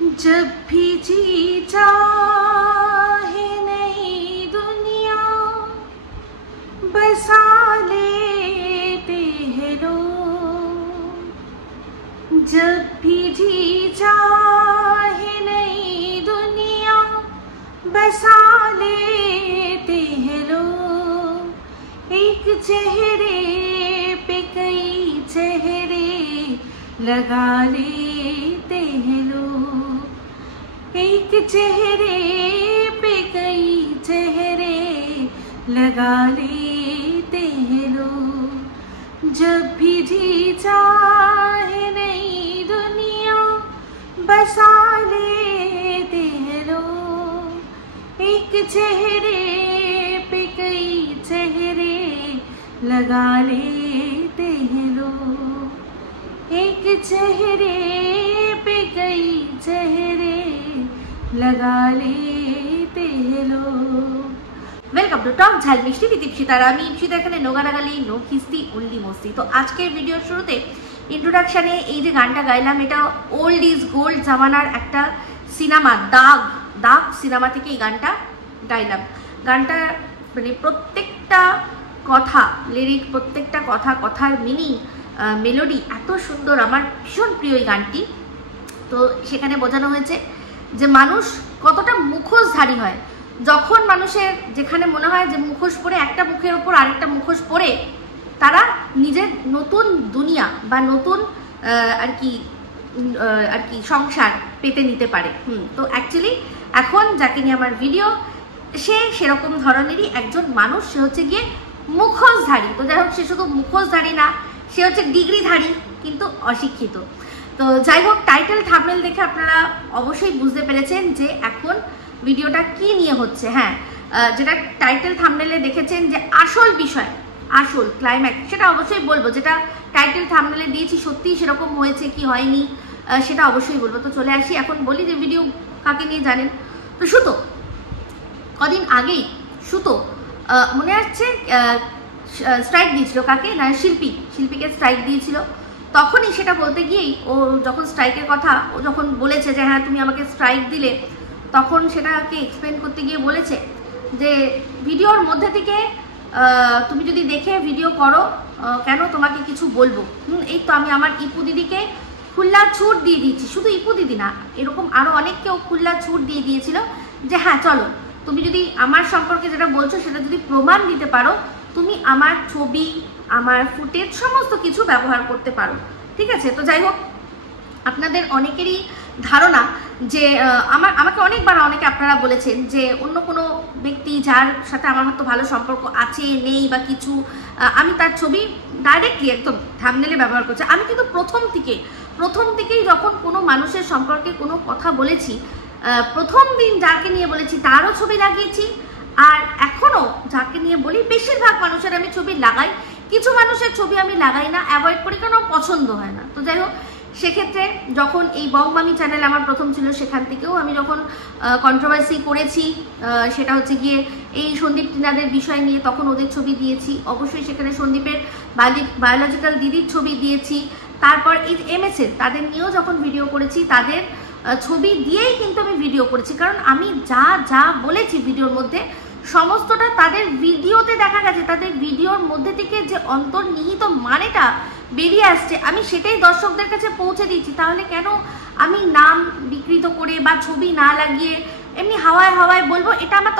जब भी जी चाहे नई दुनिया बसा लेते हैं लोग। जब भी जी चाहे नई दुनिया बसा लेते हैं लोग। एक चेहरे पे कई चेहरे लगा लेते हैं लोग। एक चेहरे पे कई चेहरे लगा लेते हैं लोग। जब भी जी चाहे नई दुनिया बसा लेते हैं लोग। एक चेहरे पे कई चेहरे लगा लेते हैं लोग। एक चेहरे पे कई चेहरे लगा लेते हैं लोग। वेलकम टू टॉक ঝাল মিষ্টি with ইপসিতা। আমি ইপসিতা, এখানে নোগারাগালি নো কিস্তি ওনলি মস্তি। তো আজকের ভিডিওর শুরুতে ইন্ট্রোডাকশানে এই যে গানটা গাইলাম, এটা ওল্ড ইজ গোল্ড জামানার একটা সিনেমা দাগ সিনেমা থেকে এই গানটা গাইলাম। গানটা মানে প্রত্যেকটা কথা, লিরিক, প্রত্যেকটা কথার মিনিং, মেলোডি এত সুন্দর, আমার ভীষণ প্রিয় এই গানটি। তো সেখানে বোঝানো হয়েছে যে মানুষ কতটা মুখোশধারী হয়। যখন মানুষের যেখানে মনে হয় যে মুখোশ পরে, একটা মুখের ওপর আরেকটা মুখোশ পরে তারা নিজের নতুন দুনিয়া বা নতুন আর কি সংসার পেতে নিতে পারে। তো অ্যাকচুয়ালি এখন যাকে নিয়ে আমার ভিডিও, সে সেরকম ধরনেরই একজন মানুষ। সে হচ্ছে গিয়ে মুখোশধারী। তো যাই হোক, সে শুধু মুখোশধারী না, সে হচ্ছে ডিগ্রিধারী কিন্তু অশিক্ষিত। তো যাই হোক, টাইটেল থাম্বনেল দেখে আপনারা অবশ্যই বুঝতে পেরেছেন যে এখন ভিডিওটা কি নিয়ে হচ্ছে। হ্যাঁ, যেটা টাইটেল থাম্বনেলে দেখেছেন যে আসল বিষয়, আসল ক্লাইম্যাক্স, সেটা অবশ্যই বলবো। যেটা টাইটেল থাম্বনেলে দিয়েছি সত্যিই সেরকম হয়েছে কি হয়নি সেটা অবশ্যই বলবো। তো চলে আসি, এখন বলি যে ভিডিও কাকে নিয়ে জানেন। তো সুতো, কদিন আগেই সুতো মনে আসছে স্ট্রাইক দিয়েছিল। কাকে না, শিল্পীকে স্ট্রাইক দিয়েছিল। তখনই সেটা বলতে গিয়েই, ও যখন স্ট্রাইকের কথা ও যখন বলেছে যে হ্যাঁ তুমি আমাকে স্ট্রাইক দিলে, তখন সেটাকে এক্সপ্লেন করতে গিয়ে বলেছে যে ভিডিওর মধ্যে থেকে তুমি যদি দেখে ভিডিও করো, কেন তোমাকে কিছু বলবো। এই তো আমি আমার ইপু দিদিকে খুল্লা ছুট দিয়ে দিয়েছি। শুধু ইপু দিদি না, এরকম আরও অনেককেও খুল্লা ছুট দিয়ে দিয়েছিল যে হ্যাঁ চলো, তুমি যদি আমার সম্পর্কে যেটা বলছো সেটা যদি প্রমাণ দিতে পারো, তুমি আমার ছবি, আমার ফুটেজ সমস্ত কিছু ব্যবহার করতে পারো, ঠিক আছে। তো যাই হোক, আপনাদের অনেকেরই ধারণা যে আমাকে অনেকবার অনেকে আপনারা বলেছেন যে অন্য কোনো ব্যক্তি যার সাথে আমার হয়তো ভালো সম্পর্ক আছে, নেই বা কিছু, আমি তার ছবি ডাইরেক্টলি একদম থাম্বনেলে ব্যবহার করছি। আমি কিন্তু প্রথম থেকেই যখন কোনো মানুষের সম্পর্কে কোনো কথা বলেছি, প্রথম দিন যাকে নিয়ে বলেছি তারও ছবি লাগিয়েছি। আর এখনও যাকে নিয়ে বলি, বেশিরভাগ মানুষের আমি ছবি লাগাই। কিছু মানুষের ছবি আমি লাগাই না, অ্যাভয়েড করি, কারণ পছন্দ হয় না। তো যাই হোক, সেক্ষেত্রে যখন এই বংমামি চ্যানেল আমার প্রথম ছিল, সেখান থেকেও আমি যখন কন্ট্রোভার্সি করেছি, সেটা হচ্ছে গিয়ে এই সন্দীপ টিনাদের বিষয় নিয়ে, তখন ওদের ছবি দিয়েছি। অবশ্যই সেখানে সন্দীপের বায়োলজিক্যাল দিদির ছবি দিয়েছি। তারপর এই এমএসএল তাদের নিয়েও যখন ভিডিও করেছি, তাদের ছবি দিয়েই কিন্তু আমি ভিডিও করেছি। কারণ আমি যা বলেছি ভিডিওর মধ্যে, সমস্তটা তাদের ভিডিওতে দেখা গেছে। তাদের ভিডিওর মধ্যে থেকে যে অন্তর্নিহিত মানেটা বেরিয়ে আসছে, আমি সেটাই দর্শকদের কাছে পৌঁছে দিয়েছি। তাহলে কেন আমি নাম বিকৃত করে বা ছবি না লাগিয়ে এমনি হাওয়ায় বলবো? এটা আমার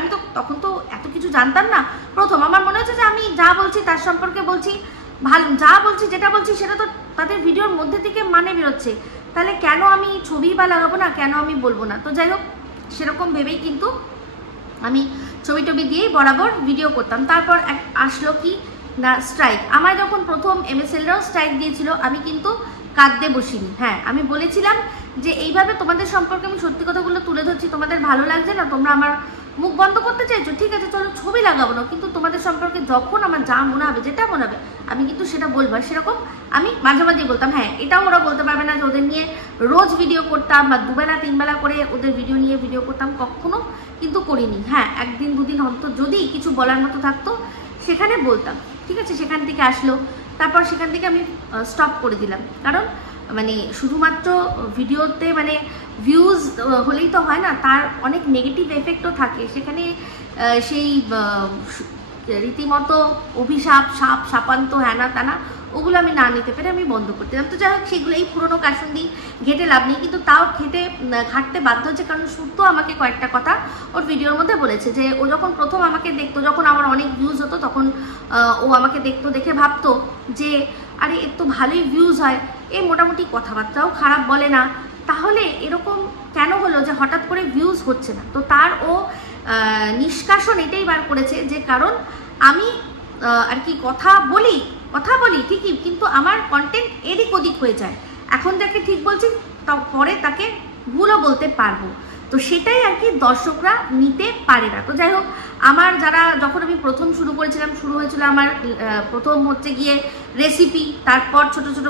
আমি তখন তো এত কিছু জানতাম না। প্রথম আমার মনে হচ্ছে যে আমি যা বলছি তার সম্পর্কে বলছি, ভালো যা বলছি, যেটা বলছি সেটা তো তাদের ভিডিওর মধ্যে থেকে মানে বেরোচ্ছে। তাহলে কেন আমি ছবি বা লাগাবো না, কেন আমি বলবো না? তো যাই হোক, সেরকম ভেবেই কিন্তু আমি ছবি দিয়েই বরাবর ভিডিও করতাম। তারপর আসলো কি না, স্ট্রাইক। আমার যখন প্রথম এমএসএলরাও স্ট্রাইক দিয়েছিল, আমি কিন্তু কাঁদতে বসিনি। হ্যাঁ, আমি বলেছিলাম যে এইভাবে তোমাদের সম্পর্কে আমি সত্যি কথাগুলো তুলে ধরছি, তোমাদের ভালো লাগছে না, তোমরা আমার মুখ বন্ধ করতে চাইছো, ঠিক আছে চলো ছবি লাগাবো না, কিন্তু তোমাদের সম্পর্কে যখন আমার যা মনে হবে, যেটা মনে হবে আমি কিন্তু সেটা বলবো। সেরকম আমি মাঝে মাঝে বলতাম। হ্যাঁ, এটাও ওরা বলতে পারবে না যে ওদের নিয়ে রোজ ভিডিও করতাম বা দুবেলা তিনবেলা করে ওদের ভিডিও করতাম, কখনো কিন্তু করিনি। হ্যাঁ, একদিন দুদিন অন্তর যদি কিছু বলার মতো থাকতো সেখানে বলতাম, ঠিক আছে। সেখান থেকে আসলো, তারপর সেখান থেকে আমি স্টপ করে দিলাম। কারণ মানে শুধুমাত্র ভিডিওতে মানে ভিউজ হলেই তো হয় না, তার অনেক নেগেটিভ এফেক্টও থাকে সেখানে। সেই রীতিমতো অভিশাপ, সাপ সাপান্ত, হ্যানা তানা, ওগুলো আমি না নিতে পেরে আমি বন্ধ করতে দিলাম। তো যাই হোক, সেগুলো এই পুরোনো কাসুন্দি ঘেটে লাভ নেই, কিন্তু তাও ঘাটতে বাধ্য হচ্ছে, কারণ সুতো আমাকে কয়েকটা কথা ওর ভিডিওর মধ্যে বলেছে যে ও যখন প্রথম আমাকে দেখতো, যখন আমার অনেক ভিউজ হতো, তখন ও আমাকে দেখতো, দেখে ভাবতো যে আরে এর তো ভালোই ভিউজ হয়, এ মোটামুটি কথাবার্তাও খারাপ বলে না, তাহলে এরকম কেন হলো যে হঠাৎ করে ভিউজ হচ্ছে না। তো তার ও নিষ্কাশন এটাই বার করেছে যে কারণ আমি আর কি কথা বলি ঠিকই, কিন্তু আমার কন্টেন্ট এদিক ওদিক হয়ে যায়। এখন যাকে ঠিক বলছি পরে তাকে ভুলও বলতে পারবো, তো সেটাই আর কি দর্শকরা নিতে পারে না। তো যাই হোক, আমার যারা যখন আমি প্রথম শুরু হয়েছিল আমার প্রথম হচ্ছে গিয়ে রেসিপি, তারপর ছোট ছোট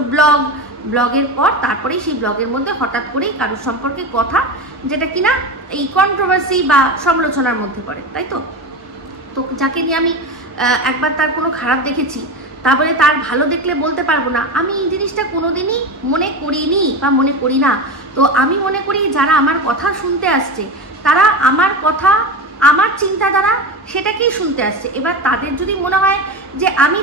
ব্লগের পর তারপরেই সেই ব্লগের মধ্যে হঠাৎ করেই কারোর সম্পর্কে কথা, যেটা কিনা এই কন্ট্রোভার্সি বা সমালোচনার মধ্যে পড়ে, তাই তো। তো যাকে নিয়ে আমি একবার তার কোনো খারাপ দেখেছি, তারপরে তার ভালো দেখলে বলতে পারবো না, আমি এই জিনিসটা কোনোদিনই মনে করিনি বা মনে করি না। তো আমি মনে করি যারা আমার কথা শুনতে আসছে, তারা আমার কথা, আমার চিন্তাধারা সেটাকেই শুনতে আসছে। এবার তাদের যদি মনে হয় যে আমি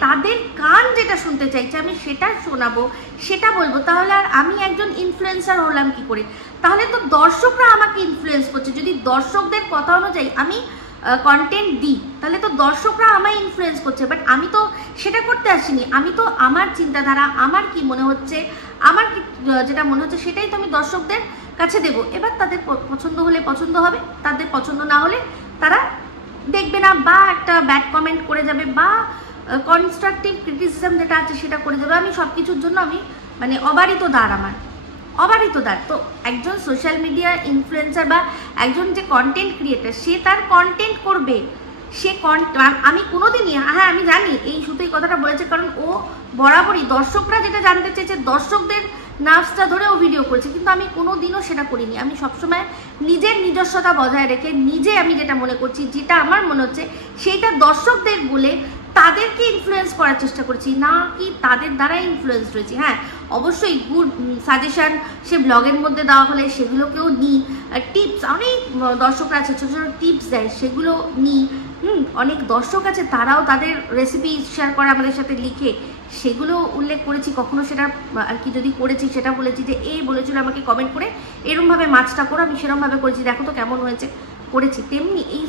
তাদের কান যেটা শুনতে চাইছে আমি সেটা শোনাবো, সেটা বলবো, তাহলে আর আমি একজন ইনফ্লুয়েন্সার হলাম কি করে? তাহলে তো দর্শকরা আমাকে ইনফ্লুয়েন্স করছে। যদি দর্শকদের কথা অনুযায়ী আমি কন্টেন্ট দিই, তাহলে তো দর্শকরা আমায় ইনফ্লুয়েন্স করছে, বাট আমি তো সেটা করতে আসিনি। আমি তো আমার চিন্তাধারা, আমার কি মনে হচ্ছে, আমার কি যেটা মনে হচ্ছে সেটাই তো আমি দর্শকদের কাছে দেবো। এবার তাদের পছন্দ হলে পছন্দ হবে, তাদের পছন্দ না হলে তারা দেখবে না, বা একটা ব্যাড কমেন্ট করে যাবে, বা কনস্ট্রাকটিভ ক্রিটিসিজম যেটা আছে সেটা করে যাবে। আমি সব কিছুর জন্য আমি মানে অবারিত দ্বার, আমার অবারিত দ্বার। তো একজন সোশ্যাল মিডিয়া ইনফ্লুয়েন্সার বা একজন যে কন্টেন্ট ক্রিয়েটার, সে তার কন্টেন্ট করবে, সে আমি কোনোদিনই, হ্যাঁ আমি জানি এই শুধু এই কথাটা বলেছে কারণ ও বরাবরই দর্শকরা যেটা জানতে চেয়েছে, দর্শকদের নার্ভসটা ধরে ও ভিডিও করেছে, কিন্তু আমি কোনোদিনও সেটা করিনি। আমি সবসময় নিজের নিজস্বতা বজায় রেখে নিজে আমি যেটা মনে করছি, যেটা আমার মনে হচ্ছে সেইটা দর্শকদের বলে তাদেরকে ইনফ্লুয়েন্স করার চেষ্টা করছি, না কি তাদের দ্বারা ইনফ্লুয়েন্স রয়েছি। হ্যাঁ অবশ্যই গুড সাজেশন সে ব্লগের মধ্যে দেওয়া হলে সেগুলোকেও নিই, টিপস অনেক দর্শকরা আছে ছোটো ছোটো টিপস দেয়, সেগুলো নিই। অনেক দর্শক আছে তারাও তাদের রেসিপি শেয়ার করে আমাদের সাথে লিখে, সেগুলো উল্লেখ করেছি, কখনো সেটা আর কি যদি করেছি সেটা বলেছি যে এই বলেছিল আমাকে কমেন্ট করে এরমভাবে মাছটা করো, আমি সেরমভাবে করেছি, দেখো তো কেমন হয়েছে, করেছি। তেমনি এই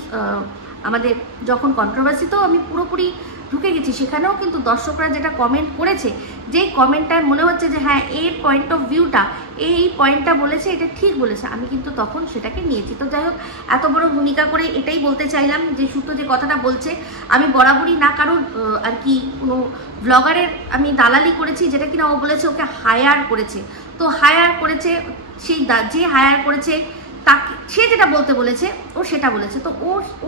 আমাদের যখন কন্ট্রোভার্সিতেও আমি পুরোপুরি ঢুকে গেছি, সেখানেও কিন্তু দর্শকরা যেটা কমেন্ট করেছে, যেই কমেন্টটার মনে হচ্ছে যে হ্যাঁ এর পয়েন্ট অফ ভিউটা, এই পয়েন্টটা বলেছে, এটা ঠিক বলেছে, আমি কিন্তু তখন সেটাকে নিয়েছি। তো যাই হোক, এত বড় ভূমিকা করে এটাই বলতে চাইলাম যে সুতো যে কথাটা বলছে, আমি বরাবরই না কারোর আর কি কোনো ব্লগারের আমি দালালি করেছি, যেটা কিনা ও বলেছে ওকে হায়ার করেছে। তো হায়ার করেছে, সেই যে হায়ার করেছে তাকে, সে যেটা বলতে বলেছে ও সেটা বলেছে। তো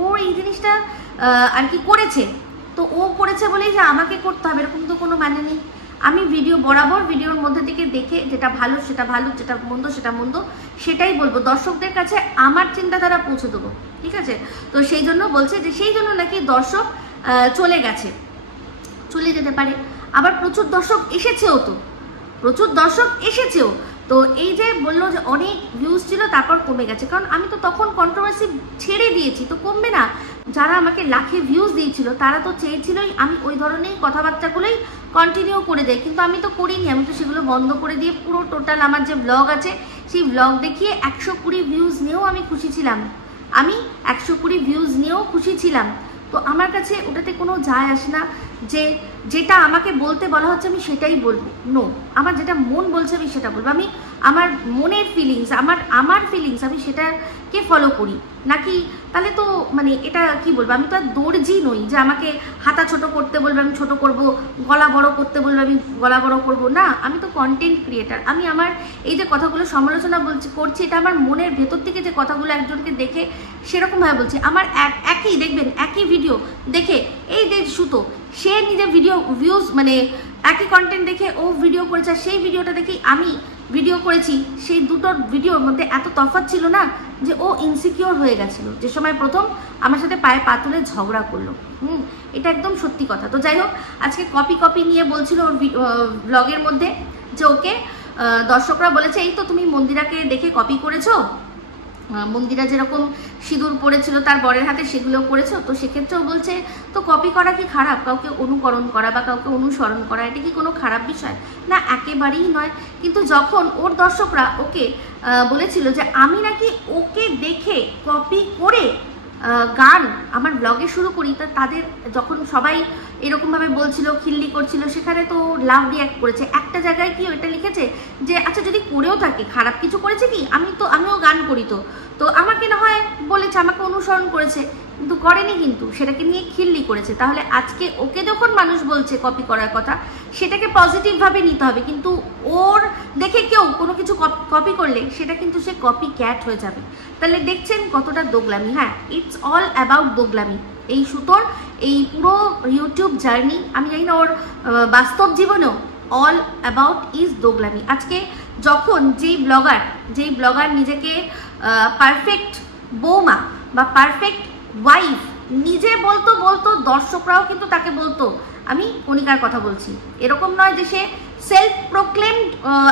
ও এই জিনিসটা আর কি করেছে, তো ও করেছে বলেই যে আমাকে করতে হবে এরকম তো কোনো মানে নেই। আমি বরাবর ভিডিওর মধ্যে থেকে দেখে যেটা ভালো সেটা ভালো, যেটা মন্দ সেটা মন্দ, সেটাই বলবো, দর্শকদের কাছে আমার চিন্তাধারা পৌঁছে দেবো, ঠিক আছে। তো সেই জন্য বলছে যে সেই জন্য নাকি দর্শক চলে যেতে পারে, আবার প্রচুর দর্শক এসেছেও। তো এই যে বললো যে অনেক ভিউজ ছিল তারপর কমে গেছে, কারণ আমি তো তখন কন্ট্রোভার্সি ছেড়ে দিয়েছি, তো কমবে না। যারা আমাকে লাখে ভিউজ দিয়েছিল তারা তো চেয়েছিলই আমি ওই ধরনের কথাবার্তাগুলোই কন্টিনিউ করে যাই, কিন্তু আমি তো করিনি। আমি তো সেগুলো বন্ধ করে দিয়ে পুরো টোটাল আমার যে ব্লগ আছে সেই ব্লগ দেখিয়ে 120 ভিউজ নিয়েও আমি খুশি ছিলাম। তো আমার কাছে ওটাতে কোনো যায় আসে না যে যেটা আমাকে বলতে বলা হচ্ছে আমি সেটাই বলবো, নো, আমার যেটা মন বলছে আমি সেটা বলবো। আমি আমার মনের ফিলিংস, আমার ফিলিংস আমি সেটাকে ফলো করি, নাকি তাহলে তো মানে এটা কি বলবো, আমি তো আর দর্জি নই যে আমাকে হাতা ছোট করতে বলবে আমি ছোট করব, গলা বড় করতে বলবে আমি গলা বড় করব না। আমি তো কন্টেন্ট ক্রিয়েটার, আমি আমার এই যে কথাগুলো সমালোচনা করছি, এটা আমার মনের ভেতর থেকে যে কথাগুলো একজনকে দেখে সেরকমভাবে বলছি। আমার একই দেখবেন, একই ভিডিও দেখে এই যে সুতো, সে নিজে ভিউজ মানে একই কন্টেন্ট দেখে ও ভিডিও করেছে, আর সেই ভিডিওটা দেখেই আমি ভিডিও করেছি, সেই দুটোর ভিডিওর মধ্যে এত তফাৎ ছিল না যে ও ইনসিকিওর হয়ে গেছিল যে সময় প্রথম আমার সাথে পায়ে পা তুলে ঝগড়া করলো। এটা একদম সত্যি কথা। তো যাই হোক, আজকে কপি নিয়ে বলছিল ওর ব্লগের মধ্যে যে ওকে দর্শকরা বলেছে এই তো তুমি মন্দিরাকে দেখে কপি করেছো, মন্দিরা যেরকম সিঁদুর পড়েছিল তার বরের হাতে সেগুলো করেছো, তো সেক্ষেত্রেও বলছে তো কপি করা কি খারাপ? কাউকে অনুকরণ করা বা কাউকে অনুসরণ করা এটা কি কোনো খারাপ বিষয়? না, একেবারেই নয়। কিন্তু যখন ওর দর্শকরা ওকে বলেছিল যে আমি নাকি ওকে দেখে কপি করে গান আমার ব্লগে শুরু করি, তা তাদের যখন সবাই এরকমভাবে বলছিল, খিল্লি করছিল, সেখানে তো লাভ রিয়াক্ট করেছে। একটা জায়গায় কি ওইটা লিখেছে যে আচ্ছা যদি করেও থাকে, খারাপ কিছু করেছে কি, আমিও গান করি, তো আমাকে না হয় বলেছে, আমাকে অনুসরণ করেছে, কিন্তু করেনি, কিন্তু সেটাকে নিয়ে খিল্লি করেছে। তাহলে আজকে ওকে যখন মানুষ বলছে কপি করার কথা, সেটাকে পজিটিভভাবে নিতে হবে, কিন্তু ওর দেখে কেউ কোনো কিছু কপি করলে সেটা কিন্তু সে কপি ক্যাট হয়ে যাবে। তাহলে দেখছেন কতটা দোগলামি। হ্যাঁ, ইটস অল অ্যাবাউট দোগলামি। এই সুতোর এই পুরো ইউটিউব জার্নি, আমি জানি না ওর বাস্তব জীবনেও অল অ্যাবাউট ইজ দোগলামি। আজকে যখন যেই ব্লগার নিজেকে পারফেক্ট বৌমা বা পারফেক্ট ওয়াইফ নিজে বলতো দর্শকরাও কিন্তু তাকে বলতো আমি কণিকার কথা বলছি। এরকম নয় যে সে সেলফ প্রোক্লেমড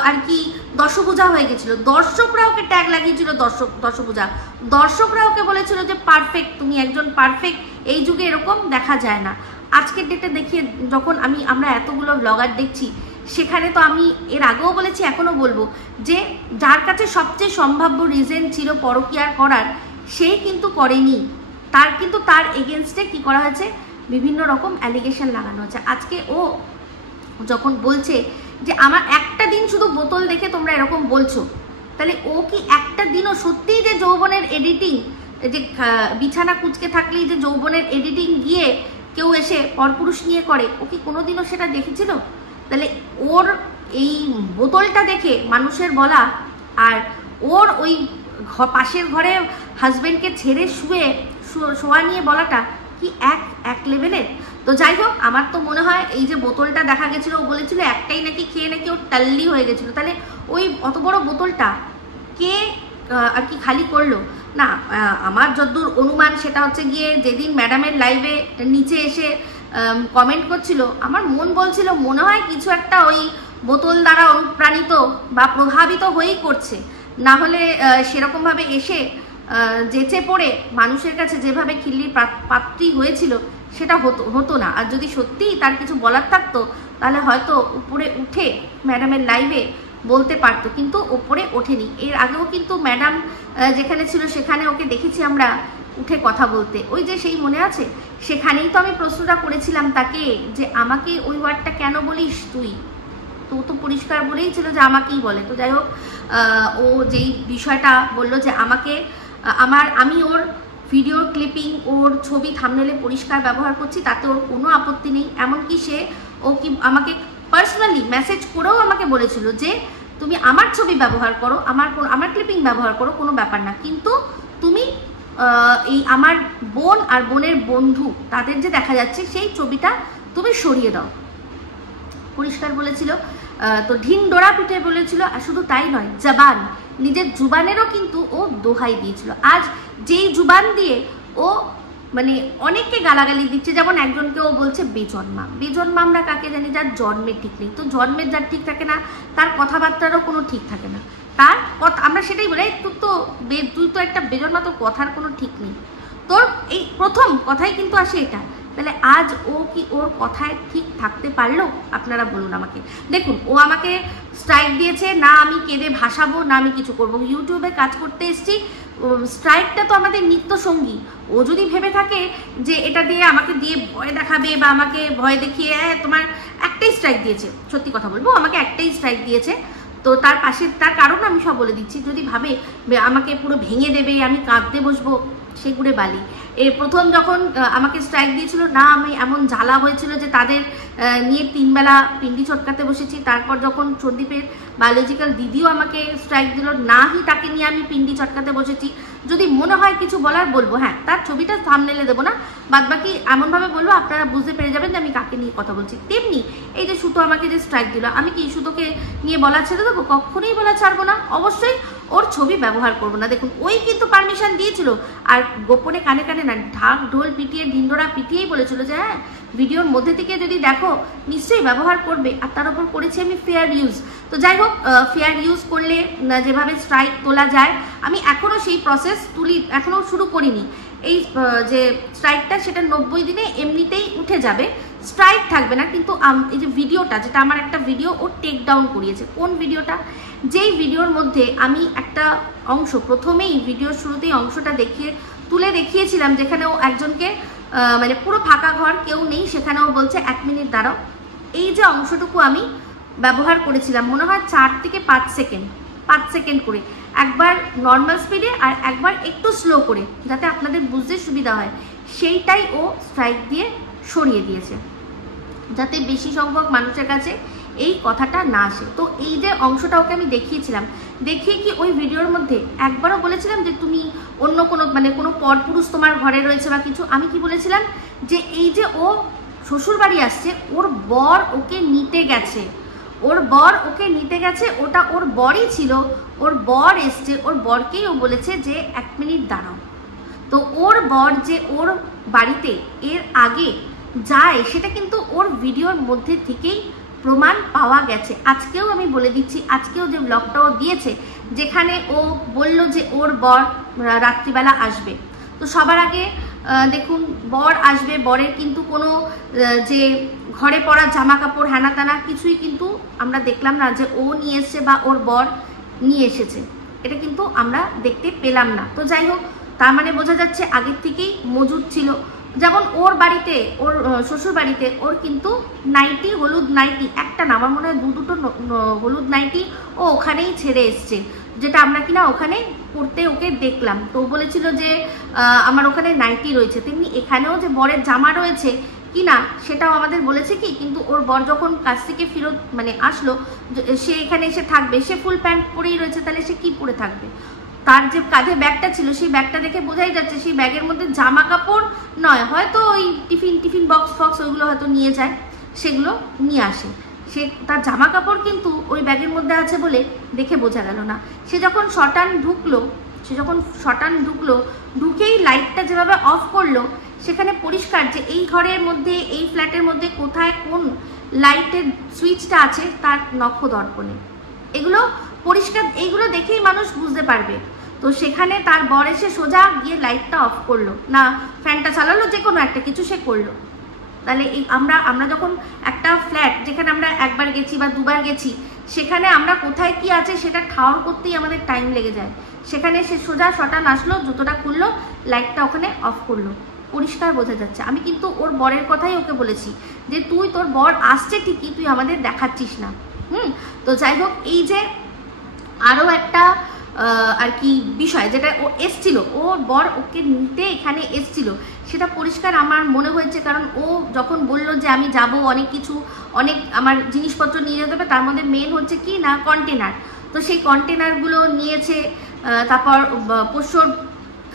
আর কি দশভুজা হয়ে গেছিল, দর্শকরা ওকে ট্যাগ লাগিয়েছিল দশভুজা, দর্শকরা ওকে বলেছিল যে পারফেক্ট, তুমি একজন পারফেক্ট, এই যুগে এরকম দেখা যায় না। আজকের ডেটে দেখিয়ে যখন আমরা এতগুলো ব্লগার দেখছি, সেখানে তো আমি এর আগেও বলেছি, এখনও বলবো, যে যার কাছে সবচেয়ে সম্ভাব্য রিজন ছিল পরকীয়ার করার, সে কিন্তু করেনি, তার এগেনস্টে কি করা হয়েছে, বিভিন্ন রকম অ্যালিগেশন লাগানো হচ্ছে। আজকে ও যখন বলছে যে আমার একটা দিন শুধু বোতল দেখে তোমরা এরকম বলছো, তাহলে ও কি একটা দিনও সত্যিই যে যৌবনের এডিটিং, যে বিছানা কুচকে থাকলেই যে যৌবনের এডিটিং গিয়ে কেউ এসে পরপুরুষ নিয়ে করে, ও কি কোনোদিনও সেটা দেখেছিল? তাহলে ওর এই বোতলটা দেখে মানুষের বলা আর ওর ওই পাশের ঘরে হাজবেন্ডকে ছেড়ে শোয়া নিয়ে বলাটা কি এক লেভেলের? তো যাই হোক, আমার তো মনে হয় এই যে বোতলটা দেখা গেছিলো, ও বলেছিল একটাই নাকি খেয়ে নাকি ও টাল্লি হয়ে গেছিলো, তাহলে ওই অত বড় বোতলটা কে আর কি খালি করলো? না, আমার যতদূর অনুমান সেটা হচ্ছে গিয়ে যেদিন ম্যাডামের লাইভে নিচে এসে কমেন্ট করছিল, আমার মন বলছিল মনে হয় কিছু একটা ওই বোতল দ্বারা অনুপ্রাণিত বা প্রভাবিত হয়েই করছে, না হলে সেরকমভাবে এসে যেচে পড়ে মানুষের কাছে যেভাবে খিল্লির পাত্রী হয়েছিল সেটা হতো না। আর যদি সত্যিই তার কিছু বলার থাকতো, তাহলে হয়তো উপরে উঠে ম্যাডামের লাইভে বলতে পারতো, কিন্তু ওপরে ওঠেনি। এর আগেও কিন্তু ম্যাডাম যেখানে ছিল সেখানে ওকে দেখেছি আমরা উঠে কথা বলতে, ওই যে সেই মনে আছে, সেখানেই তো আমি প্রশ্নটা করেছিলাম তাকে যে আমাকে ওই ওয়ার্ডটা কেন বলিস তুই, তো তো পরিষ্কার বলেই ছিল যে আমাকেই বলে। তো যাই হোক, ও যেই বিষয়টা বললো যে আমি ওর ভিডিও ক্লিপিং, ওর ছবি থাম্বনেলে পরিষ্কার ব্যবহার করছি, তাতে ওর কোনো আপত্তি নেই। এমনকি ও কি আমাকে পার্সোনালি মেসেজ করেও আমাকে বলেছিল যে তুমি আমার ছবি ব্যবহার করো, আমার ক্লিপিং ব্যবহার করো, কোনো ব্যাপার না, কিন্তু তুমি এই আমার বোন আর বোনের বন্ধু তাদের যে দেখা যাচ্ছে সেই ছবিটা তুমি সরিয়ে দাও, পরিষ্কার বলেছিল। তো ঢিন ডোরা পিঠে বলেছিল। আর শুধু তাই নয়, জবান, নিজের জুবানেরও কিন্তু ও দোহাই দিয়েছিল। আজ যেই জুবান দিয়ে ও মানে অনেককে গালাগালি দিচ্ছে, যেমন একজনকে ও বলছে বেজন্মা। বেজন্মা আমরা কাকে জানি? যার জন্মের ঠিক নেই। তো জন্মের যার ঠিক থাকে না, তার কথাবার্তারও কোনো ঠিক থাকে না। তার কথা আমরা সেটাই বলি, তুই তো একটা বেজন্মা, তোর কথার কোনো ঠিক নেই। তোর এই প্রথম কথাই কিন্তু আসে এটা। তাহলে আজ ও কি ওর কথায় ঠিক থাকতে পারলো? আপনারা বলুন আমাকে। দেখুন, ও আমাকে স্ট্রাইক দিয়েছে, না আমি কেঁদে ভাসাবো, না আমি কিছু করবো। ইউটিউবে কাজ করতে এসছি, স্ট্রাইকটা তো আমাদের নিত্য সঙ্গী। ও যদি ভেবে থাকে যে এটা দিয়ে আমাকে দিয়ে ভয় দেখাবে বা আমাকে ভয় দেখিয়ে তোমার একটাই স্ট্রাইক দিয়েছে, সত্যি কথা বলবো, আমাকে একটাই স্ট্রাইক দিয়েছে, তো তার পাশে তার কারণ আমি সব বলে দিচ্ছি। যদি ভাবে আমাকে পুরো ভেঙে দেবে, আমি কাঁদতে বসবো, সেগুড়ে বালি। এর প্রথম যখন আমাকে স্ট্রাইক দিয়েছিল, না আমি এমন জ্বালা হয়েছিল যে তাদের নিয়ে 3 বেলা পিন্ডি চটকাতে বসেছি। তারপর যখন সন্দীপের বায়োলজিক্যাল দিদিও আমাকে স্ট্রাইক দিল, নাহি তাকে নিয়ে আমি পিন্ডি চটকাতে বসেছি। যদি মনে হয় কিছু বলার বলবো, হ্যাঁ, তার ছবিটা থাম্বনেলে দেবো না, বাদবাকি এমনভাবে বলবো আপনারা বুঝতে পেরে যাবেন যে আমি কাকে নিয়ে কথা বলছি। তেমনি এই যে সুতো আমাকে যে স্ট্রাইক দিল, আমি কি সুতোকে নিয়ে বলা ছেড়ে দেবো? কখনোই বলা ছাড়বো না। অবশ্যই ওর ছবি ব্যবহার করব না। দেখুন ওই কিন্তু পারমিশন দিয়েছিল, আর গোপনে কানে কানে না, ঢাক ঢোল পিটিয়ে ঢিন্ডোরা পিটিয়েই বলেছিল যে হ্যাঁ ভিডিওর মধ্যে থেকে যদি দেখো নিশ্চয়ই ব্যবহার করবে, আর তার উপর করেছি আমি ফেয়ার ইউজ। তো যাই হোক, ফেয়ার ইউজ করলে যেভাবে স্ট্রাইক তোলা যায়, আমি এখনও সেই প্রসেস এখনও শুরু করিনি। এই যে স্ট্রাইকটা সেটা 90 দিনে এমনিতেই উঠে যাবে, স্ট্রাইক থাকবে না। কিন্তু এই যে ভিডিওটা, যেটা আমার একটা ভিডিও ও টেক ডাউন করিয়েছে, কোন ভিডিওটা, যেই ভিডিওর মধ্যে আমি একটা অংশ প্রথমেই ভিডিওর শুরুতেই অংশটা তুলে দেখিয়েছিলাম, যেখানে ও একজনকে মানে পুরো ফাঁকা ঘর, কেউ নেই, সেখানে ও বলছে 1 মিনিট দাঁড়াও। এই যে অংশটুকু আমি ব্যবহার করেছিলাম, মনে হয় 4 থেকে 5 সেকেন্ড করে, একবার নর্মাল স্পিডে আর একবার একটু স্লো করে, যাতে আপনাদের বুঝতে সুবিধা হয়, সেইটাই ও স্ট্রাইক দিয়ে সরিয়ে দিয়েছে, যাতে বেশি সংখ্যক মানুষের কাছে এই কথাটা না আসে। তো এই যে অংশটা ওকে আমি দেখিয়েছিলাম, দেখিয়ে কি ওই ভিডিওর মধ্যে একবারও বলেছিলাম যে তুমি অন্য কোনো মানে কোনো পরপুরুষ তোমার ঘরে রয়েছে বা কিছু? আমি কি বলেছিলাম যে এই যে ও শ্বশুর বাড়ি আসছে, ওর বর ওকে নিতে গেছে, ওটা ওর বরই ছিল, ওর বর এসছে, ওর বরকেই ও বলেছে যে 1 মিনিট দাঁড়াও। তো ওর বর যে ওর বাড়িতে এর আগে যায়, সেটা কিন্তু ওর ভিডিওর মধ্যে থেকেই প্রমাণ পাওয়া গেছে। আজকেও আমি বলে দিচ্ছি, আজকেও যে ব্লগটাও দিয়েছে, যেখানে ও বলল যে ওর বর রাত্রিবেলা আসবে। তো সবার আগে দেখুন, বর আসবে, বরের কিন্তু কোনো যে ঘরে পরা জামা কাপড় হ্যানা তানা কিছুই কিন্তু আমরা দেখলাম না যে ও নিয়ে এসছে বা ওর বর নিয়ে এসেছে, এটা কিন্তু আমরা দেখতে পেলাম না। তো যাই হোক, তার মানে বোঝা যাচ্ছে আগের থেকেই মজুদ ছিল। যেমন ওর বাড়িতে, ওর শ্বশুর বাড়িতে ওর কিন্তু নাইটি, হলুদ নাইটি একটা না, আমার মনে হয় দুটো হলুদ নাইটি ও ওখানেই ছেড়ে এসছে, যেটা আমরা কিনা ওখানে পড়তে ওকে দেখলাম। তো বলেছিল যে আমার ওখানে নাইটি রয়েছে, তেমনি এখানেও যে বরের জামা রয়েছে কিনা সেটাও আমাদের বলেছে কি। কিন্তু ওর বর যখন কাছ থেকে ফেরত মানে আসলো, সে এখানে এসে থাকবে, সে ফুল প্যান্ট পরেই রয়েছে, তাহলে সে কি পরে থাকবে? তার যে কাঁধে ব্যাগটা ছিল, সেই ব্যাগটা দেখে বোঝাই যাচ্ছে সেই ব্যাগের মধ্যে জামা কাপড় নয়, হয়তো ওই টিফিন বক্স ওইগুলো হয়তো নিয়ে যায়, সেগুলো নিয়ে আসে। সে তার জামা কাপড় কিন্তু ওই ব্যাগের মধ্যে আছে বলে দেখে বোঝা গেল না। সে যখন শটান ঢুকলো, ঢুকেই লাইটটা যেভাবে অফ করলো, সেখানে পরিষ্কার যে এই ঘরের মধ্যে, এই ফ্ল্যাটের মধ্যে কোথায় কোন লাইটের সুইচটা আছে তার নখদর্পণে, এগুলো পরিষ্কার, এইগুলো দেখেই মানুষ বুঝতে পারবে। তো সেখানে তার বর এসে সোজা গিয়ে লাইটটা অফ করলো না, ফ্যানটা চালালো, যে কোনো একটা কিছু সে করলো। তাহলে এই আমরা যখন একটা ফ্ল্যাট, যেখানে আমরা একবার গেছি বা দুবার গেছি, সেখানে আমরা কোথায় কি আছে সেটা ঠাউর করতেই আমাদের টাইম লেগে যায়। সেখানে সে সোজা শটান আসলো, জুতোটা খুললো, লাইটটা ওখানে অফ করলো, পরিষ্কার বোঝা যাচ্ছে। আমি কিন্তু ওর বরের কথাই ওকে বলেছি যে তুই, তোর বর আসছে ঠিকই, তুই আমাদের দেখাচ্ছিস না। তো যাই হোক, এই যে আরও একটা আর কি বিষয়, যেটা ও এসছিল, ওর বর ওকে নিতে এখানে এসছিল, সেটা পরিষ্কার আমার মনে হয়েছে। কারণ ও যখন বললো যে আমি যাব, অনেক আমার জিনিসপত্র নিয়ে যেতে হবে, তার মধ্যে মেন হচ্ছে কি না কন্টেনার। তো সেই কন্টেনারগুলো নিয়েছে, তারপর পোষ্যর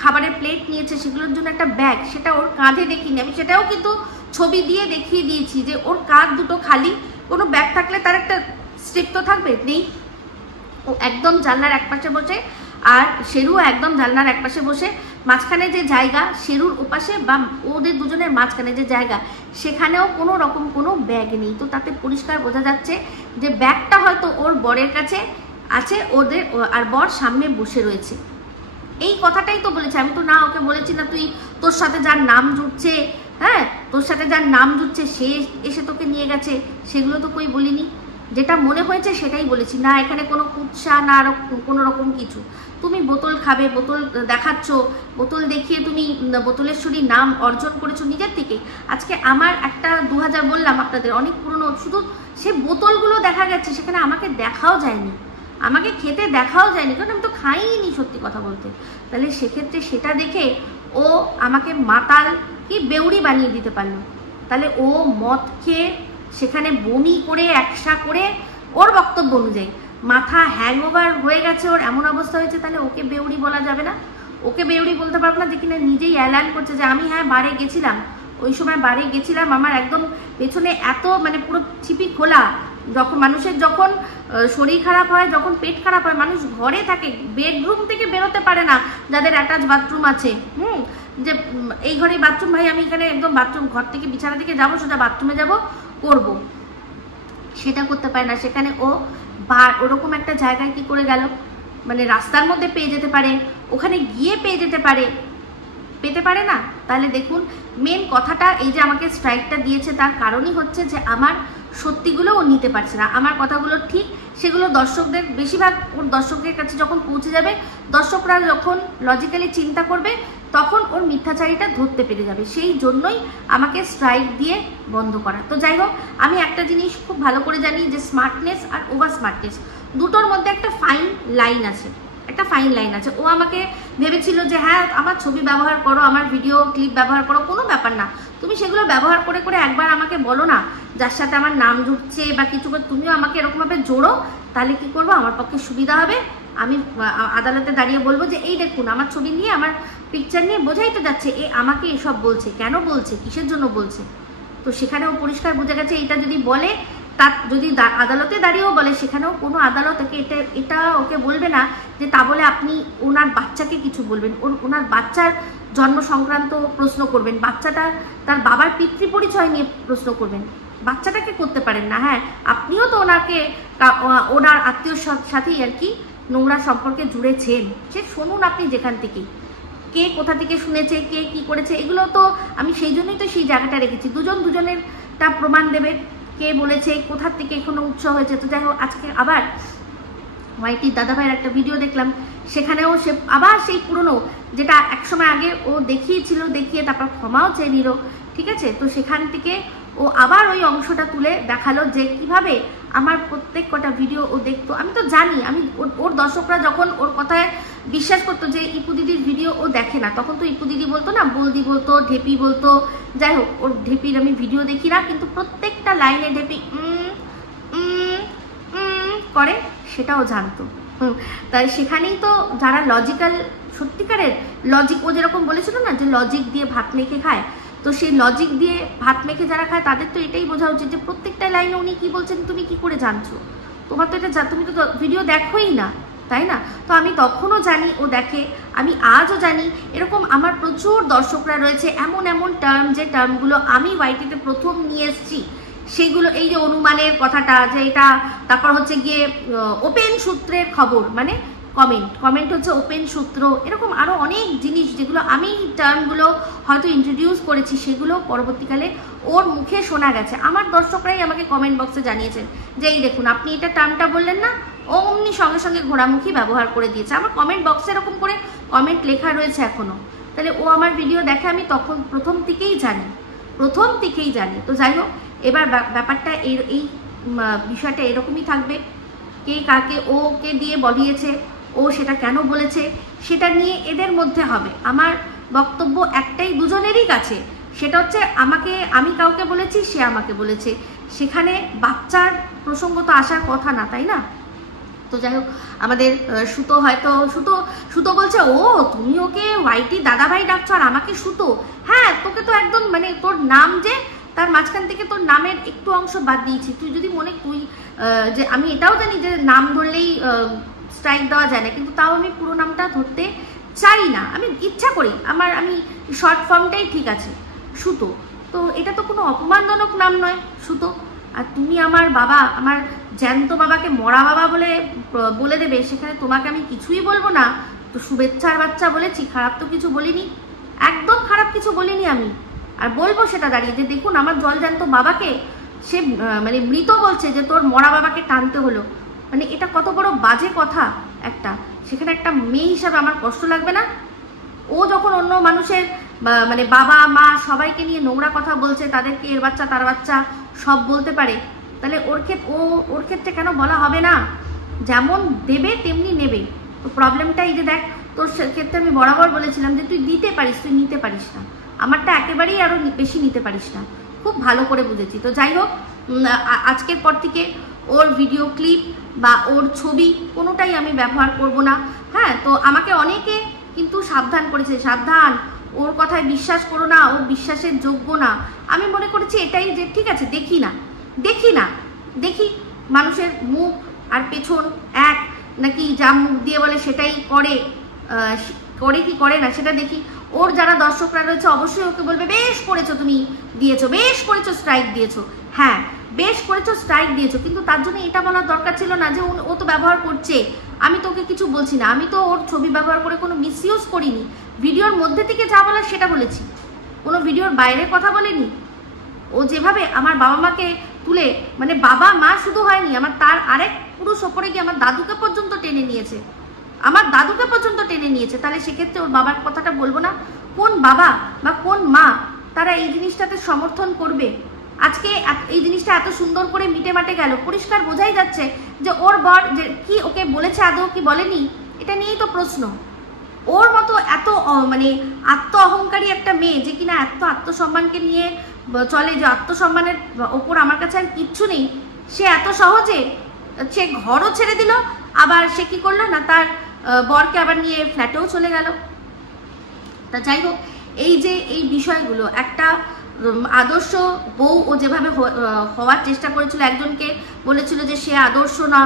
খাবারের প্লেট নিয়েছে, সেগুলোর জন্য একটা ব্যাগ, সেটা ওর কাঁধে দেখিনি আমি, সেটাও কিন্তু ছবি দিয়ে দেখিয়ে দিয়েছি যে ওর কাঁধ দুটো খালি, কোনো ব্যাগ থাকলে তার একটা স্ট্রিপ তো থাকবে, নেই। ও একদম জানলার একপাশে বসে, আর শেরু একদম জানলার একপাশে বসে, মাঝখানে যে জায়গা শেরুর ওপাশে বা ওদের দুজনের মাঝখানে যে জায়গা, সেখানেও কোনো রকম কোনো ব্যাগ নেই। তো তাতে পরিষ্কার বোঝা যাচ্ছে যে ব্যাগটা হয়তো ওর বরের কাছে আছে, ওদের আর বর সামনে বসে রয়েছে। এই কথাটাই তো বলেছে, আমি তো না ওকে বলেছি না তুই তোর সাথে যার নাম জুটছে, হ্যাঁ তোর সাথে যার নাম জুটছে সে এসে তোকে নিয়ে গেছে, সেগুলো তো কই বলিনি। যেটা মনে হয়েছে সেটাই বলেছি, না এখানে কোনো কুৎসা না কোনো রকম কিছু। তুমি বোতল খাবে, বোতল দেখাচ্ছ, বোতল দেখিয়ে তুমি বোতলেশ্বরীর নাম অর্জন করেছো নিজের থেকে। আজকে আমার একটা 2000 বললাম আপনাদের, অনেক পুরনো, শুধু সে বোতলগুলো দেখা গেছে, সেখানে আমাকে দেখাও যায়নি, আমাকে খেতে দেখাও যায়নি, কারণ আমি তো খাইনি সত্যি কথা বলতে। তাহলে সেক্ষেত্রে সেটা দেখে ও আমাকে মাতাল কি বেউড়ি বানিয়ে দিতে পারলো। তাহলে ও মদ খেয়ে সেখানে বমি করে একসা করে, ওর বক্তব্য অনুযায়ী মাথা হ্যাংওভার হয়ে গেছে, ওর এমন অবস্থা হয়েছে, তাহলে ওকে বেউড়ি বলা যাবে না? ওকে বেউড়ি বলতে পারবো না যে কিনা নিজেই অ্যালান করছে যে আমি হ্যাঁ বারে গেছিলাম, ওই সময় বারে গেছিলাম, আমার একদম পেছনে এত মানে পুরো ছিপি খোলা, যখন মানুষের যখন শরীর খারাপ হয়, যখন পেট খারাপ হয়, মানুষ ঘরে থাকে, বেডরুম থেকে বেরোতে পারে না, যাদের অ্যাটাচ বাথরুম আছে, যে এই ঘরে বাথরুম, ভাই আমি এখানে একদম বাথরুম ঘর থেকে বিছানা থেকে যাবো, সোজা বাথরুমে যাব করব, সেটা করতে পারে না। সেখানে ও ওরকম একটা জায়গায় কি করে গেল, মানে রাস্তার মধ্যে পেয়ে যেতে পারে, ওখানে গিয়ে পেয়ে যেতে পারে, পেতে পারে না। তাহলে দেখুন মেন কথাটা, এই যে আমাকে স্ট্রাইকটা দিয়েছে তার কারণই হচ্ছে যে আমার সত্যিগুলো ও নিতে পারছে না, আমার কথাগুলো ঠিক সেগুলো দর্শকদের, বেশিরভাগ ওর দর্শকদের কাছে যখন পৌঁছে যাবে, দর্শকরা যখন লজিক্যালি চিন্তা করবে, তখন ওর মিথ্যাচারিটা ধরতে পেরে যাবে। সেই জন্যই আমাকে স্ট্রাইক দিয়ে বন্ধ করা। তো যাই হোক, আমি একটা জিনিস খুব ভালো করে জানি যে স্মার্টনেস আর ওভার স্মার্টনেস দুটোর মধ্যে একটা ফাইন লাইন আছে, একটা ফাইন লাইন আছে। ও আমাকে ভেবেছিল যে হ্যাঁ আমার ছবি ব্যবহার করো, আমার ভিডিও ক্লিপ ব্যবহার করো, কোনো ব্যাপার না, তুমি সেগুলো ব্যবহার করে করে একবার আমাকে বলো না যার সাথে আমার নাম জুড়ছে বা কিছু করে, তুমিও আমাকে এরকমভাবে জোড়ো, তাহলে কি করবো, আমার পক্ষে সুবিধা হবে। আমি আদালতে দাঁড়িয়ে বলবো যে এই দেখুন আমার ছবি নিয়ে, আমার পিকচার নিয়ে বোঝাই তো যাচ্ছে এ আমাকে এসব বলছে, কেন বলছে, কিসের জন্য বলছে। তো সেখানেও পরিষ্কার বোঝা গেছে, এটা যদি বলে, তার যদি আদালতে দাঁড়িয়েও বলে, সেখানেও কোনো আদালত এটা ওকে বলবে না যে তা বলে আপনি ওনার বাচ্চাকে কিছু বলবেন, ওনার বাচ্চার জন্ম সংক্রান্ত প্রশ্ন করবেন, বাচ্চাটা তার বাবার পিতৃ পরিচয় নিয়ে প্রশ্ন করবেন, বাচ্চাটাকে করতে পারেন না। হ্যাঁ আপনিও তো ওনাকে ওনার আত্মীয়র সাথেই আর কি নোংরা সম্পর্কে জুড়েছেন, সে শুনুন আপনি যেখান থেকে, কে কোথা থেকে শুনেছে, কে কি করেছে, এগুলো তো আমি সেই জন্যই তো সেই জায়গাটা রেখেছি, দুজন দুজনের তা প্রমাণ দেবে, কে বলেছে, কোথার থেকে এখনো উৎস হয়েছে। তো যাই হোক, আজকে আবার ওয়াইটি দাদাভাইয়ের একটা ভিডিও দেখলাম, সেখানেও সে আবার সেই পুরনো যেটা একসময় আগে ও দেখিয়েছিল, দেখিয়ে তারপর ক্ষমাও চেয়ে নিল, ঠিক আছে। তো সেখান থেকে ও আবার ওই অংশটা তুলে দেখালো যে কিভাবে আমার প্রত্যেক কটা ভিডিও ও দেখতো। আমি তো জানি, আমি ওর দর্শকরা যখন ওর কথায় বিশ্বাস করতো যে ইপু দিদির ভিডিও ও দেখে না, তখন তো ইপু দিদি বলতো না, বৌদি বলতো, ঢেপি বলতো, যাই হোক ওর ঢেপির আমি ভিডিও দেখি না, কিন্তু প্রত্যেকটা লাইনে ঢেপি করে সেটাও জানতো। তাই সেখানেই তো যারা লজিক্যাল, সত্যিকারের লজিক, ও যেরকম বলেছিল না যে লজিক দিয়ে ভাত মেখে খায়, তো সেই লজিক দিয়ে ভাত মেখে যারা খায় তাদের তো এটাই বোঝা উচিত যে প্রত্যেকটা লাইনে উনি কি বলছেন তুমি কি করে জানছো, তোমার তো এটা, তুমি তো ভিডিও দেখোই না, তাই না। তো আমি তখনও জানি ও দেখে, আমি আজও জানি, এরকম আমার প্রচুর দর্শকরা রয়েছে, এমন এমন টার্ম, যে টার্মগুলো আমি ওয়াইটিতে প্রথম নিয়ে এসেছি, সেগুলো এই যে অনুমানের কথাটা, যে এটা, তারপর হচ্ছে গিয়ে ওপেন সূত্রের খবর, মানে কমেন্ট হচ্ছে ওপেন সূত্র, এরকম আরো অনেক জিনিস যেগুলো আমি টার্মগুলো হয়তো ইন্ট্রোডিউস করেছি, সেগুলো পরবর্তীকালে ওর মুখে শোনা গেছে। আমার দর্শকরাই আমাকে কমেন্ট বক্সে জানিয়েছেন যে এই দেখুন আপনি এটা টার্মটা বললেন না, অমনি সঙ্গে সঙ্গে ঘোড়ামুখী ব্যবহার করে দিয়েছে। আমার কমেন্ট বক্সে এরকম করে কমেন্ট লেখা রয়েছে এখনো। তাহলে ও আমার ভিডিও দেখে, আমি তখন প্রথম থেকেই জানি। তো যাই হোক, এবার ব্যাপারটা এই বিষয়টা এরকমই থাকবে, কে কাকে ওকে দিয়ে বলিয়েছে, ও সেটা কেন বলেছে, সেটা নিয়ে এদের মধ্যে হবে। আমার বক্তব্য একটাই দুজনেরই কাছে, সেটা হচ্ছে আমি কাউকে বলেছি, সে আমাকে বলেছে, সেখানে বাচ্চার প্রসঙ্গ তো আসার কথা না, তাই না। তো যাই হোক, আমাদের সুতো বলছে ও তুমি ওকে ওয়াইটি দাদাভাই ডাকছো আর আমাকে সুতো, হ্যাঁ তোকে তো একদম মানে তোর নাম যে তার মাঝখান থেকে তোর নামের একটু অংশ বাদ দিয়েছি, তুই যদি তুই যে আমি এটাও জানি যে নাম ধরলেই স্ট্রাইক দেওয়া যায় না, কিন্তু তাও আমি পুরো নামটা ধরতে চাই না, আমি ইচ্ছা করি, আমি শর্ট ফর্মটাই ঠিক আছে সুতো। তো এটা তো কোনো অপমানজনক নাম নয় সুতো। আর তুমি আমার বাবা, আমার জ্যান্ত বাবাকে মরা বাবা বলে দেবে, সেখানে তোমাকে আমি কিছুই বলবো না। তো শুভেচ্ছার বাচ্চা বলেছি, খারাপ তো কিছু বলিনি, একদম খারাপ কিছু বলিনি আমি। আর বলবো সেটা দাঁড়িয়ে যে দেখুন আমার জলজ্যান্ত বাবাকে সে মানে মৃত বলছে, যে তোর মরা বাবাকে টানতে হলো, মানে এটা কত বড় বাজে কথা একটা। সেখানে একটা মেয়ে হিসাবে আমার কষ্ট লাগবে না? ও যখন অন্য মানুষের মানে বাবা মা সবাইকে নিয়ে নোংরা কথা বলছে, তাদেরকে এর বাচ্চা তার বাচ্চা সব বলতে পারে, তাহলে ওর ক্ষেত্রে কেন বলা হবে না? যেমন দেবে তেমনি নেবে। তো প্রবলেমটা এই যে দেখ, তোর ক্ষেত্রে আমি বরাবর বলেছিলাম যে তুই দিতে পারিস, তুই নিতে পারিস না, আমারটা একেবারেই আরো বেশি নিতে পারিস না, খুব ভালো করে বুঝেছি। তো যাই হোক, আজকের পর থেকে ওর ভিডিও ক্লিপ বা ওর ছবি কোনোটাই আমি ব্যবহার করব না। হ্যাঁ, তো আমাকে অনেকে কিন্তু সাবধান করেছে, সাবধান, ওর কথায় বিশ্বাস করো না, ও বিশ্বাসের যোগ্য না। আমি মনে করেছি এটাই যে ঠিক আছে, দেখি মানুষের মুখ আর পেছন এক, নাকি যা মুখ দিয়ে বলে সেটাই করে, করে কি করে না সেটা দেখি। ওর যারা দর্শকরা রয়েছে অবশ্যই ওকে বলবে বেশ করেছো, তুমি দিয়েছো, বেশ করেছো, স্ট্রাইক দিয়েছো। হ্যাঁ বেশ করেছো, স্ট্রাইক দিয়েছো, কিন্তু তার জন্য এটা বলার দরকার ছিল না যে ও তো ব্যবহার করছে, আমি তো ওকে কিছু বলছি না, আমি তো ওর ছবি ব্যবহার করে কোনো মিসইউজ করিনি, ভিডিওর মধ্যে থেকে যা বলার সেটা বলেছি, কোনো ভিডিওর বাইরে কথা বলেনি। ও যেভাবে আমার বাবা মাকে তুলে, মানে বাবা মা শুধু হয়নি, আমার তার আরেক পুরুষ ওপরে গিয়ে আমার দাদুকে পর্যন্ত টেনে নিয়েছে, আমার দাদুকে পর্যন্ত টেনে নিয়েছে, তাহলে সেক্ষেত্রে ওর বাবার কথাটা বলবো না? কোন বাবা বা কোন মা তারা এই জিনিসটাতে সমর্থন করবে? আজকে এই জিনিসটা এত সুন্দর করে মিটে মাটে গেল, পরিষ্কার বোঝাই যাচ্ছে যে ওর বর যে কি ওকে বলেছে আদৌ কি বলেনি, এটা নিয়েই তো প্রশ্ন। ওর মতো এত মানে আত্ম অহংকারী একটা মেয়ে যে কিনা এত আত্মসম্মানকে নিয়ে চলে, যে আত্মসম্মানের ওপর আমার কাছে আর কিচ্ছু নেই, সে এত সহজে সে ঘরও ছেড়ে দিল, আবার সে কি করলো না তার বরকে আবার নিয়ে ফ্ল্যাটেও চলে গেল। তা যাই হোক, এই যে এই বিষয়গুলো, একটা আদর্শ বউ ও যেভাবে হওয়ার চেষ্টা করেছিল, একজনকে বলেছিল যে সে আদর্শ না,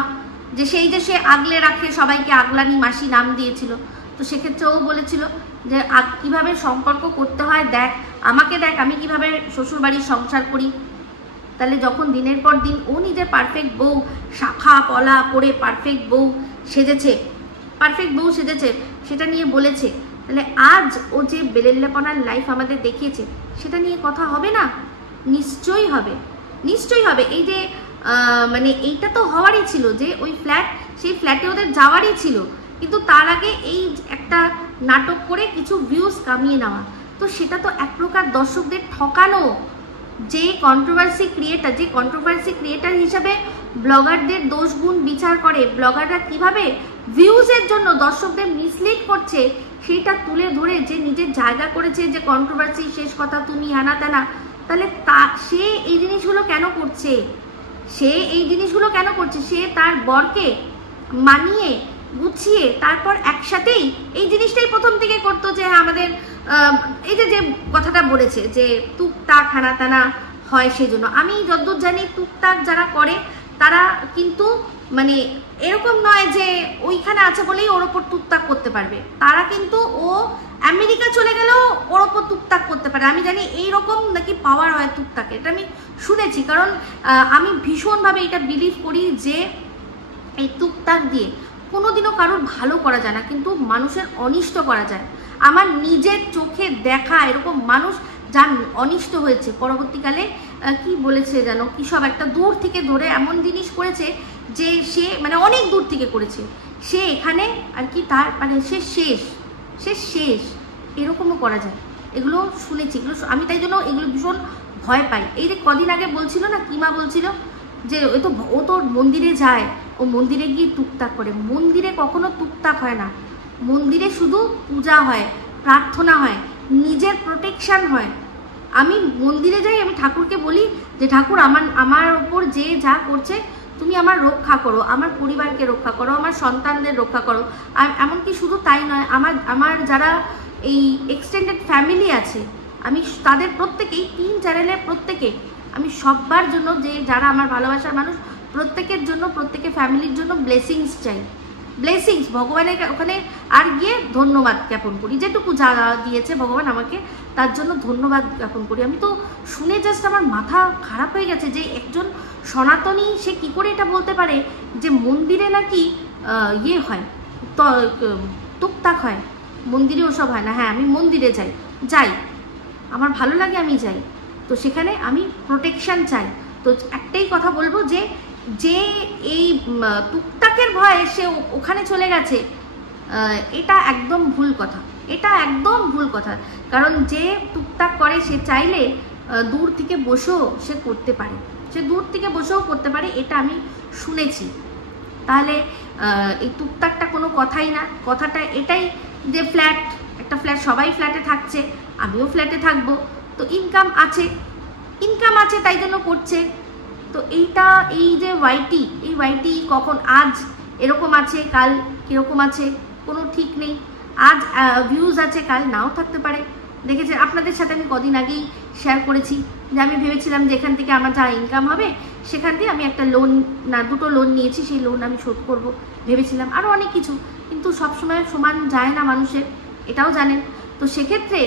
যে সেই যে সে আগলে রাখে, সবাইকে আগলানি মাসি নাম দিয়েছিল, তো সেক্ষেত্রে ও বলেছিল যে কিভাবে সম্পর্ক করতে হয় দেখ, আমাকে দেখ আমি কিভাবে শ্বশুরবাড়ির সংসার করি। তাহলে যখন দিনের পর দিন ও নিজের পারফেক্ট বউ, শাখা পলা পরে পারফেক্ট বউ সেজেছে, সেটা নিয়ে বলেছে, তাহলে আজ ও যে বেলেল্লাপনার লাইফ আমাদের দেখিয়েছে সেটা নিয়ে কথা হবে না? নিশ্চয়ই হবে, নিশ্চয়ই হবে। এই যে মানে এইটা তো হওয়ারই ছিল যে ওই ফ্ল্যাট, সেই ফ্ল্যাটে ওদের যাওয়ারই ছিল, কিন্তু তার আগে এই একটা নাটক করে কিছু ভিউজ কামিয়ে নেওয়া, তো সেটা তো এক প্রকার দর্শকদের ঠকানো। যে কন্ট্রোভার্সি ক্রিয়েটার হিসাবে ব্লগারদের দোষ গুণ বিচার করে, ব্লগাররা কিভাবে ভিউজের জন্য দর্শকদের মিসলিড করছে সেইটা তুলে ধরে যে নিজের জায়গা করেছে, যে কন্ট্রোভার্সি শেষ কথা তুমি হানা টানা, তাহলে সে এই জিনিসগুলো কেন করছে? সে তার বরকে মানিয়ে গুছিয়ে তারপর একসাথেই এই জিনিসটাই প্রথম থেকে করতো, যে আমাদের এই যে কথাটা বলেছে যে টুকটাক হানা টানা হয়, সেজন্য আমি যতদূর জানি টুকটাক যারা করে তারা কিন্তু মানে এরকম নয় যে ওইখানে আছে বলেই ওর ওপর টুকটাক করতে পারবে, তারা কিন্তু ও আমেরিকা চলে গেলেও ওর ওপর টুকটাক করতে পারে। আমি জানি এইরকম নাকি পাওয়ার হয় টুকটাকে, এটা আমি শুনেছি, কারণ আমি ভীষণভাবে এটা বিলিভ করি যে এই টুকটাক দিয়ে কোনোদিনও কারোর ভালো করা যায় না, কিন্তু মানুষের অনিষ্ট করা যায়। আমার নিজের চোখে দেখা এরকম মানুষ যার অনিষ্ট হয়েছে, পরবর্তীকালে কি বলেছে যেন, কি সব একটা দূর থেকে ধরে এমন জিনিস করেছে যে সে মানে অনেক দূর থেকে করেছে, সে এখানে আর কি তার মানে সে শেষ এরকমও করা যায়। এগুলো শুনেছি, এগুলো আমি তাই জন্য এগুলো ভীষণ ভয় পাই। এই যে কদিন আগে বলছিল না, কিমা বলছিল যে ও তো মন্দিরে যায়, ও মন্দিরে গিয়ে টুকটাক করে। মন্দিরে কখনো টুকটাক হয় না, মন্দিরে শুধু পূজা হয়, প্রার্থনা হয়, নিজের প্রোটেকশন হয়। আমি মন্দিরে যাই, আমি ঠাকুরকে বলি যে ঠাকুর আমার ওপর যে যা করছে তুমি আমার রক্ষা করো, আমার পরিবারকে রক্ষা করো, আমার সন্তানদের রক্ষা করো। আর এমনকি শুধু তাই নয়, আমার যারা এই এক্সটেন্ডেড ফ্যামিলি আছে, আমি তাদের প্রত্যেকেই, 3 চ্যানেলের প্রত্যেকে, আমি সবার জন্য, যে যারা আমার ভালোবাসার মানুষ প্রত্যেকের জন্য, প্রত্যেকের ফ্যামিলির জন্য ব্লেসিংস চাই, ব্লেসিংস ভগবানের ওখানে আর গিয়ে ধন্যবাদ জ্ঞাপন করি, যেটুকু যা দিয়েছে ভগবান আমাকে তার জন্য ধন্যবাদ জ্ঞাপন করি। আমি তো শুনে জাস্ট আমার মাথা খারাপ হয়ে গেছে যে একজন সনাতনী সে কি করে এটা বলতে পারে যে মন্দিরে নাকি ইয়ে হয়, টুকটাক হয়, মন্দিরে ওসব হয় না। হ্যাঁ আমি মন্দিরে যাই, আমার ভালো লাগে, আমি যাই, তো সেখানে আমি প্রোটেকশন চাই। তো একটাই কথা বলবো যে এই টুকটাকের ভয়ে সে ওখানে চলে গেছে, এটা একদম ভুল কথা, এটা একদম ভুল কথা। কারণ যে টুকটাক করে সে চাইলে দূর থেকে বসেও সে করতে পারে, এটা আমি শুনেছি। তাহলে এই টুকটাকটা কোনো কথাই না, কথাটা এটাই যে একটা ফ্ল্যাট সবাই ফ্ল্যাটে থাকছে, আমিও ফ্ল্যাটে থাকবো, তো ইনকাম আছে তাই জন্য করছে। তো এই যে ওয়াইটি কখন আজ এরকম আছে, কাল কিরকম আছে কোনো ঠিক নেই, আজ ভিউজ আছে কাল নাও থাকতে পারে। দেখেছেন, আপনাদের সাথে আমি কদিন আগেই শেয়ার করেছি যে আমি ভেবেছিলাম যে এখান থেকে আমার যা ইনকাম হবে সেখান দিয়ে আমি একটা লোন, না দুটো লোন নিয়েছি, সেই লোন আমি শোধ করব ভেবেছিলাম, আরও অনেক কিছু। কিন্তু সবসময় সমান যায় না মানুষের, এটাও জানেন। তো সেক্ষেত্রে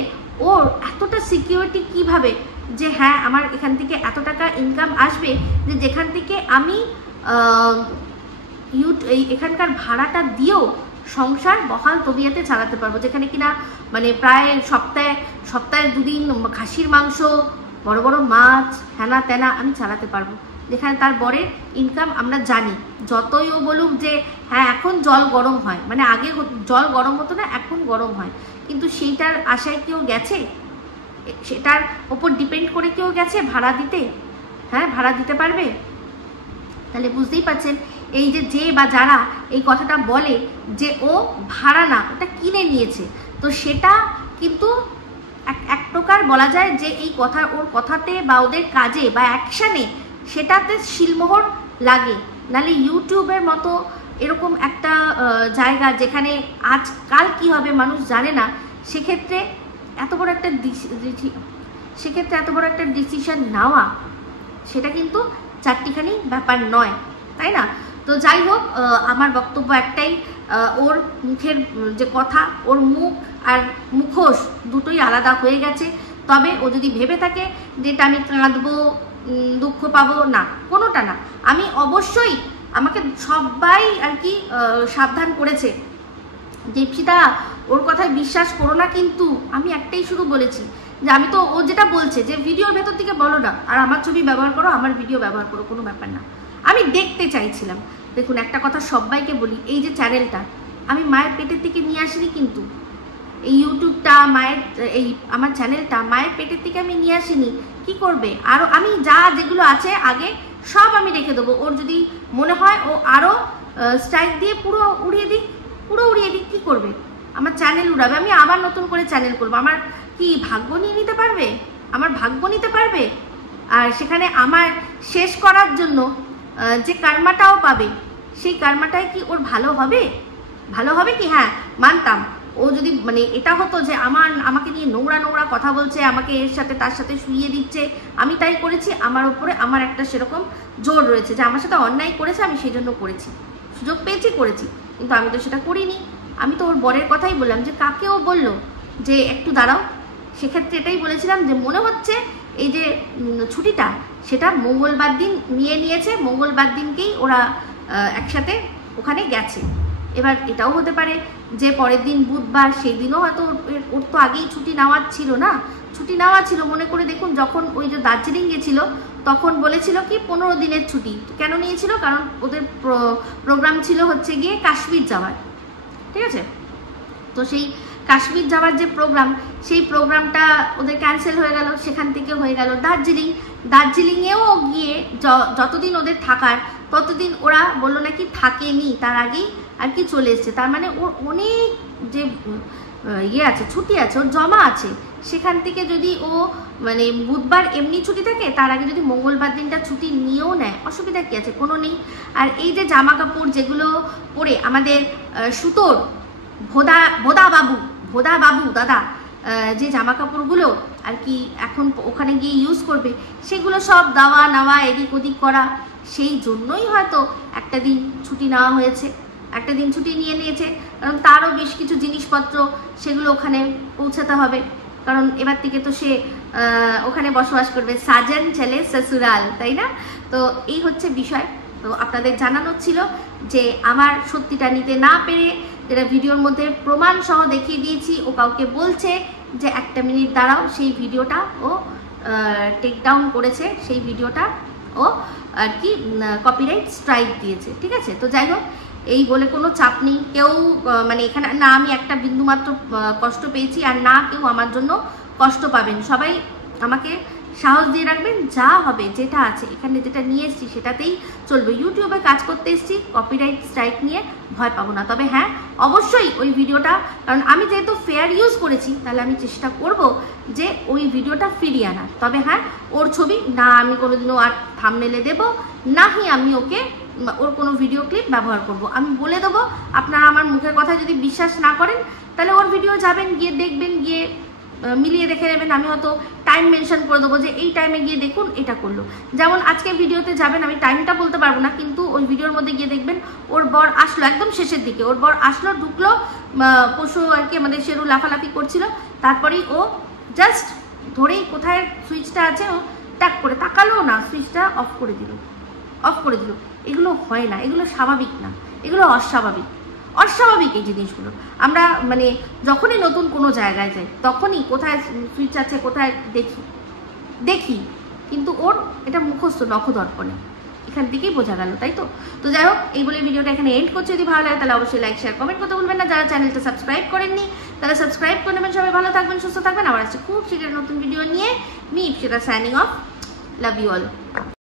ওর এতটা সিকিউরিটি কিভাবে যে হ্যাঁ আমার এখান থেকে এত টাকা ইনকাম আসবে, যে যেখান থেকে আমি এখানকার ভাড়াটা দিয়েও সংসার বহাল তবিয়াতে চালাতে পারবো, যেখানে কিনা মানে প্রায় সপ্তাহে 2 দিন খাসির মাংস, বড় বড় মাছ, হেনা তেনা আমি চালাতে পারবো, যেখানে তার বরের ইনকাম আমরা জানি। যতই ও বলুক যে হ্যাঁ এখন জল গরম হয়, মানে আগে জল গরম হতো না, এখন গরম হয়, কিন্তু সেইটার আশায় কেউ গেছে? সেটার ওপর ডিপেন্ড করে কেউ গেছে ভাড়া দিতে? হ্যাঁ, ভাড়া দিতে পারবে? তাহলে বুঝতেই পারছেন এই যে বা যারা এই কথাটা বলে যে ও ভাড়া না, ওটা কিনে নিয়েছে, তো সেটা কিন্তু এক প্রকার বলা যায় যে এই কথা, ওর কথাতে বা ওদের কাজে বা অ্যাকশানে সেটাতে শিলমোহর লাগে। নাহলে ইউটিউবের মতো এরকম একটা জায়গা যেখানে আজকাল কি হবে মানুষ জানে না, সেক্ষেত্রে এত বড় একটা ডিসিশন নেওয়া সেটা কিন্তু চারটিখানি ব্যাপার নয়, তাই না? তো যাই হোক, আমার বক্তব্য একটাই, ওর মুখের যে কথা, ওর মুখ আর মুখোশ দুটোই আলাদা হয়ে গেছে। তবে ও যদি ভেবে থাকে যেটা আমি কাঁদবো, দুঃখ পাবো, না, কোনোটা না। আমি অবশ্যই, আমাকে সবাই আর কি সাবধান করেছে যে ইপ্সিতা ওর কথায় বিশ্বাস করো না, কিন্তু আমি একটাই শুধু বলেছি যে আমি তো, ও যেটা বলছে যে ভিডিওর ভেতর থেকে বলো না, আর আমার ছবি ব্যবহার করো, আমার ভিডিও ব্যবহার করো, কোনো ব্যাপার না, আমি দেখতে চাইছিলাম। দেখুন একটা কথা সবাইকে বলি, এই যে চ্যানেলটা আমি মায়ের পেটের থেকে নিয়ে আসিনি, কিন্তু এই ইউটিউবটা আমার চ্যানেলটা মায়ের পেটের থেকে আমি নিয়ে আসিনি। কি করবে, আরও আমি যেগুলো আছে আগে সব আমি রেখে দেবো। ওর যদি মনে হয় ও আরও স্ট্রাইক দিয়ে পুরো উড়িয়ে দিক, কি করবে? আমার চ্যানেল উড়াবে, আমি আবার নতুন করে চ্যানেল করবো। আমার কি ভাগ্য নিয়ে নিতে পারবে? আমার ভাগ্য নিতে পারবে? আর সেখানে আমার শেষ করার জন্য যে কার্মাটাও পাবে, সেই কার্মাটাই কি ওর ভালো হবে কি? হ্যাঁ, মানতাম ও যদি মানে এটা হতো যে আমাকে নিয়ে নোংরা কথা বলছে, আমাকে এর সাথে তার সাথে শুইয়ে দিচ্ছে, আমি তাই করেছি, আমার উপরে আমার একটা সেরকম জোর রয়েছে যে আমার সাথে অন্যায় করেছে, আমি সেই জন্য করেছি, সুযোগ পেয়েছি করেছি, কিন্তু আমি তো সেটা করিনি। আমি তো ওর বরের কথাই বললাম, যে কাকে ও বললো যে একটু দাঁড়াও, সেক্ষেত্রে এটাই বলেছিলাম যে মনে হচ্ছে এই যে ছুটিটা সেটা মঙ্গলবার দিন নিয়েছে, মঙ্গলবার দিনকেই ওরা একসাথে ওখানে গেছে। এবার এটাও হতে পারে যে পরের দিন বুধবার, সেই দিনও হয়তো ওর তো আগেই ছুটি নেওয়া ছিল, মনে করে দেখুন, যখন ওই যে দার্জিলিং গেছিল তখন বলেছিল কি 15 দিনের ছুটি। কেন নিয়েছিল? কারণ ওদের প্রোগ্রাম ছিল হচ্ছে গিয়ে কাশ্মীর যাওয়ার, ঠিক আছে? তো সেই কাশ্মীর যাওয়ার যে প্রোগ্রাম, সেই প্রোগ্রামটা ওদের ক্যান্সেল হয়ে গেল, সেখান থেকে হয়ে গেল দার্জিলিংয়েও গিয়ে যতদিন ওদের থাকার, ততদিন ওরা বললো নাকি থাকেনি, তার আগেই আর কি চলে এসছে। তার মানে ওর অনেক যে আছে, ছুটি আছে, ওর জমা আছে, সেখান থেকে যদি ও মানে বুধবার এমনি ছুটি থাকে, তার আগে যদি মঙ্গলবার দিনটা ছুটি নিয়েও নেয়, অসুবিধা কি আছে? কোনো নেই। আর এই যে জামা কাপড় যেগুলো পরে আমাদের সুতোর ভোদা বাবু দাদা যে জামা কাপড়গুলো আর কি এখন ওখানে গিয়ে ইউজ করবে, সেগুলো সব দেওয়া নেওয়া, এদিক ওদিক করা, সেই জন্যই হয়তো একটা দিন ছুটি নেওয়া হয়েছে, একটা দিন ছুটি নিয়েছে। কারণ তারও বেশ কিছু জিনিসপত্র সেগুলো ওখানে পৌঁছাতে হবে, কারণ এবার থেকে তো সে ওখানে বসবাস করবে, সাজন চলে শ্বশুরাল, তাই না? তো এই হচ্ছে বিষয়। তো আপনাদের জানানোর ছিল যে আমার সত্যিটা নিতে না পেরে, যেটা ভিডিওর মধ্যে প্রমাণ সহ দেখিয়ে দিয়েছি, ও কাউকে বলছে যে 1 মিনিট দাঁড়াও, সেই ভিডিওটা ও টেক ডাউন করেছে, সেই ভিডিওটা ও আর কি কপিরাইট স্ট্রাইক দিয়েছে, ঠিক আছে? তো যাই হোক, এই বলে কোনো চাপ নেই, কেউ মানে এখানে না আমি একটা বিন্দুমাত্র কষ্ট পেয়েছি, আর না কেউ আমার জন্য কষ্ট পাবেন। সবাই আমাকে সাহস দিয়ে রাখবেন, যা হবে যেটা আছে এখানে যেটা নিয়ে এসেছি সেটাতেই চলবে। ইউটিউবে কাজ করতে এসেছি, কপিরাইট স্ট্রাইক নিয়ে ভয় পাবো না। তবে হ্যাঁ, অবশ্যই ওই ভিডিওটা, কারণ আমি যেহেতু ফেয়ার ইউজ করেছি, তাহলে আমি চেষ্টা করব যে ওই ভিডিওটা ফিরিয়ে আনার। তবে হ্যাঁ, ওর ছবি না আমি কোনোদিনও আর থাম্বনেলে দেবো, নাহি আমি ওর কোনো ভিডিও ক্লিপ ব্যবহার করব। আমি বলে দেবো, আপনারা আমার মুখের কথা যদি বিশ্বাস না করেন, তাহলে ওর ভিডিও যাবেন, গিয়ে দেখবেন, গিয়ে মিলিয়ে দেখে নেবেন। আমি হয়তো টাইম মেনশন করে দেবো যে এই টাইমে গিয়ে দেখুন এটা করলো। যেমন আজকে ভিডিওতে যাবেন, আমি টাইমটা বলতে পারবো না, কিন্তু ওই ভিডিওর মধ্যে গিয়ে দেখবেন ওর বর আসলো একদম শেষের দিকে, ওর বর আসলো, ঢুকলো, পশু আর কি আমাদের শেরু লাফালাফি করছিল, তারপরেই ও জাস্ট ধরেই কোথায় সুইচটা আছে ও ট্যাক করে তাকালো না, সুইচটা অফ করে দিল। এগুলো হয় না, এগুলো স্বাভাবিক না, এগুলো অস্বাভাবিক এই জিনিসগুলো। আমরা মানে যখনই নতুন কোনো জায়গায় যাই তখনই কোথায় সুইচ আছে কোথায় দেখি, কিন্তু ওর এটা মুখস্থ নখদর্পণে, এখান থেকেই বোঝা গেল, তাই তো। তো যাই হোক, এই বলে ভিডিওটা এখানে এন্ড করছি। যদি ভালো লাগে তাহলে অবশ্যই লাইক শেয়ার কমেন্ট করতে ভুলবেন না। যারা চ্যানেলটা সাবস্ক্রাইব করেননি তারা সাবস্ক্রাইব করে নেবেন। সবাই ভালো থাকবেন, সুস্থ থাকবেন। আবার আসছে খুব শীঘ্রই নতুন ভিডিও নিয়ে। Me Ipsita signing off. Love you all.